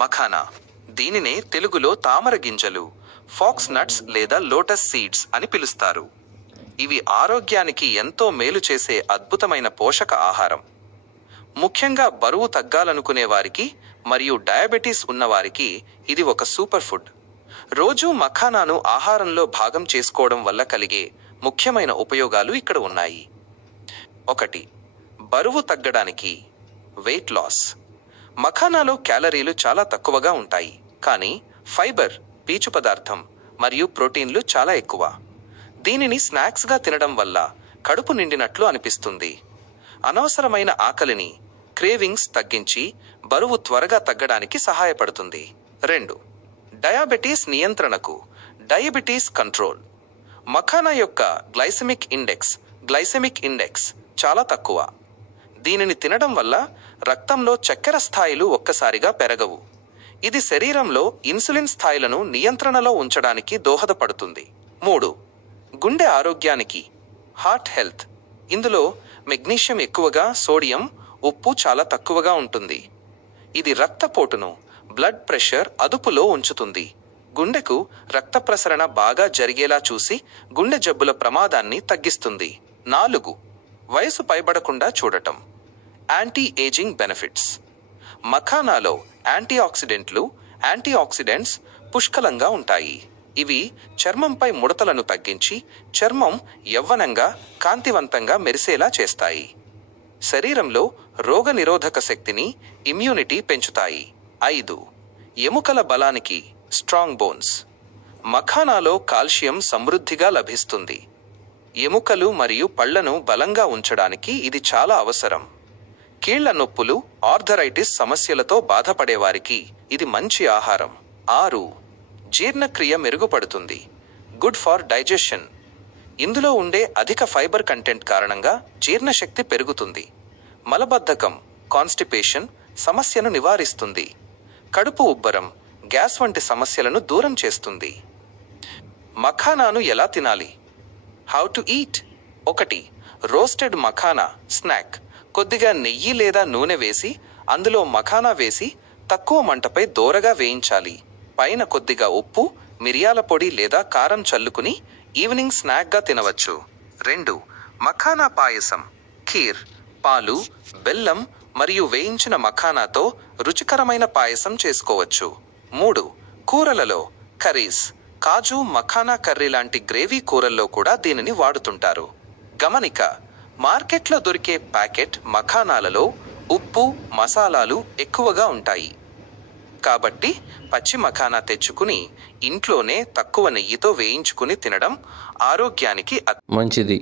మఖానా దీనినే తెలుగులో తామర గింజలు, ఫాక్స్ నట్స్ లేదా లోటస్ సీడ్స్ అని పిలుస్తారు. ఇవి ఆరోగ్యానికి ఎంతో మేలు చేసే అద్భుతమైన పోషక ఆహారం. ముఖ్యంగా బరువు తగ్గాలనుకునే వారికి మరియు డయాబెటీస్ ఉన్నవారికి ఇది ఒక సూపర్ ఫుడ్. రోజూ మఖానాను ఆహారంలో భాగం చేసుకోవడం వల్ల కలిగే ముఖ్యమైన ఉపయోగాలు ఇక్కడ ఉన్నాయి. 1. బరువు తగ్గడానికి వెయిట్ లాస్. మఖానాలో క్యాలరీలు చాలా తక్కువగా ఉంటాయి, కానీ ఫైబర్, పీచు పదార్థం మరియు ప్రోటీన్లు చాలా ఎక్కువ. దీనిని స్నాక్స్గా తినడం వల్ల కడుపు నిండినట్లు అనిపిస్తుంది. అనవసరమైన ఆకలిని, క్రేవింగ్స్ తగ్గించి బరువు త్వరగా తగ్గడానికి సహాయపడుతుంది. 2. డయాబెటీస్ నియంత్రణకు డయాబెటీస్ కంట్రోల్. మఖానా యొక్క గ్లైసెమిక్ ఇండెక్స్ చాలా తక్కువ. దీనిని తినడం వల్ల రక్తంలో చక్కెర స్థాయిలు ఒక్కసారిగా పెరగవు. ఇది శరీరంలో ఇన్సులిన్ స్థాయిలను నియంత్రణలో ఉంచడానికి దోహదపడుతుంది. 3. గుండె ఆరోగ్యానికి హార్ట్ హెల్త్. ఇందులో మెగ్నీషియం ఎక్కువగా, సోడియం, ఉప్పు చాలా తక్కువగా ఉంటుంది. ఇది రక్తపోటును, బ్లడ్ ప్రెషర్ అదుపులో ఉంచుతుంది. గుండెకు రక్త ప్రసరణ బాగా జరిగేలా చూసి గుండె జబ్బుల ప్రమాదాన్ని తగ్గిస్తుంది. 4. వయసు పైబడకుండా చూడటం యాంటీ ఏజింగ్ బెనిఫిట్స్. మఖానాలో యాంటీఆక్సిడెంట్స్ పుష్కలంగా ఉంటాయి. ఇవి చర్మంపై ముడతలను తగ్గించి చర్మం యవ్వనంగా, కాంతివంతంగా మెరిసేలా చేస్తాయి. శరీరంలో రోగనిరోధక శక్తిని, ఇమ్యూనిటీ పెంచుతాయి. 5. ఎముకల బలానికి స్ట్రాంగ్ బోన్స్. మఖానాలో కాల్షియం సమృద్ధిగా లభిస్తుంది. ఎముకలు మరియు పళ్లను బలంగా ఉంచడానికి ఇది చాలా అవసరం. కీళ్ల నొప్పులు, ఆర్థరైటిస్ సమస్యలతో బాధపడేవారికి ఇది మంచి ఆహారం. 6. జీర్ణక్రియ మెరుగుపడుతుంది. Good for digestion. ఇందులో ఉండే అధిక ఫైబర్ కంటెంట్ కారణంగా జీర్ణశక్తి పెరుగుతుంది. మలబద్ధకం, కాన్స్టిపేషన్ సమస్యను నివారిస్తుంది. కడుపు ఉబ్బరం, గ్యాస్ వంటి సమస్యలను దూరం చేస్తుంది. మఖానాను ఎలా తినాలి? How to eat. 1. Roasted makhana snack. కొద్దిగా నెయ్యి లేదా నూనె వేసి అందులో మఖానా వేసి తక్కువ మంటపై దోరగా వేయించాలి. పైన కొద్దిగా ఉప్పు, మిరియాల పొడి లేదా కారం చల్లుకుని ఈవినింగ్ స్నాక్గా తినవచ్చు. 2. మఖానా పాయసం ఖీర్. పాలు, బెల్లం మరియు వేయించిన మఖానాతో రుచికరమైన పాయసం చేసుకోవచ్చు. 3. కూరలలో కర్రీస్. కాజు, మఖానా కర్రీ లాంటి గ్రేవీ కూరల్లో కూడా దీనిని వాడుతుంటారు. గమనిక: మార్కెట్లో దొరికే ప్యాకెట్ మఖానాలలో ఉప్పు, మసాలాలు ఎక్కువగా ఉంటాయి. కాబట్టి పచ్చి మఖానా తెచ్చుకుని ఇంట్లోనే తక్కువ నెయ్యితో వేయించుకుని తినడం ఆరోగ్యానికి మంచిది.